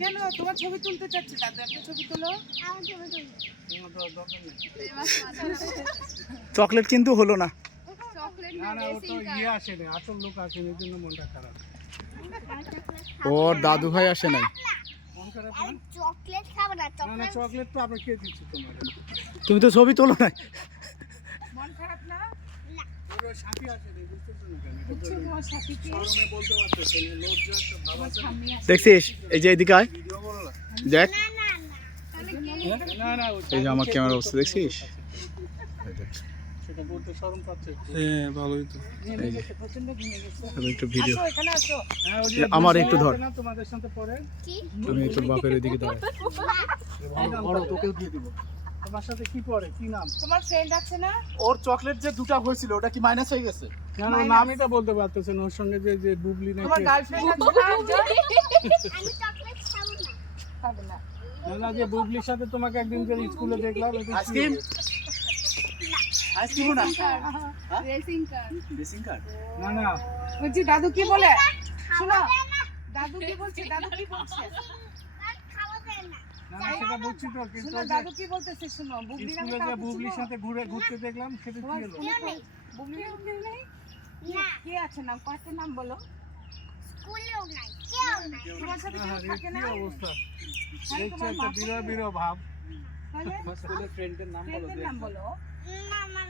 কেন তোমার ছবি তুলতে চাচ্ছি? দাদু একটা ছবি তুলো। চকলেট কিন্তু হলো না। ওর দাদু ভাই আসে নাই। তুমি তো ছবি তোলো না। মন খারাপ না? দেখছিস এই যে এদিকে আয় দেখ, এই যে আমার ক্যামেরা অবস্থা দেখছিস? একটু ভিডিও আমার একটু ধর, তুমি একটু বাপের এদিকে দাঁড়াও। তোকেও দিয়ে দিব। তোমার সাথে কি পড়ে, কি নাম? তোমার ফ্রেন্ড আছে না? ওর চকলেট যে দুটো হয়েছিল ওটা কি মাইনাস হয়ে গেছে? না না, নামটা বলতে পারতেছেন। ওর সঙ্গে যে বুবলি নাকি। তোমার গার্লফ্রেন্ড আছে না? আমি চকলেট খাবো না। খাবে না। না যে বুবলির সাথে তোমাকে একদিন যে স্কুলে দেখলাম, আইসক্রিম আইসক্রিম না রেসিং কার। রেসিং কার না না, বলছি দাদু কি বলে শোনো, দাদু কি বলছে, দাদু কি বলছে খাবো না। না সেটা বুঝছি তো, কিন্তু শোনো দাদু কি বলতেছে শোনো। বুবলি স্কুলে যে বুবলির সাথে ঘুরতে দেখলাম, সেটা কি হলো? বুবলি নেই না, কে আছে নাম, কয়েকটা নাম বলো। স্কুলেও নাই, কেউ নাই। তোমার সাথে কেউ থাকে না? কি অবস্থা তাহলে দেখছি, তোমার একটা মা বিরহ ভাব। তাহলে স্কুলের ফ্রেন্ডের নাম বলো। ফ্রেন্ডের নাম বলো। না, আমার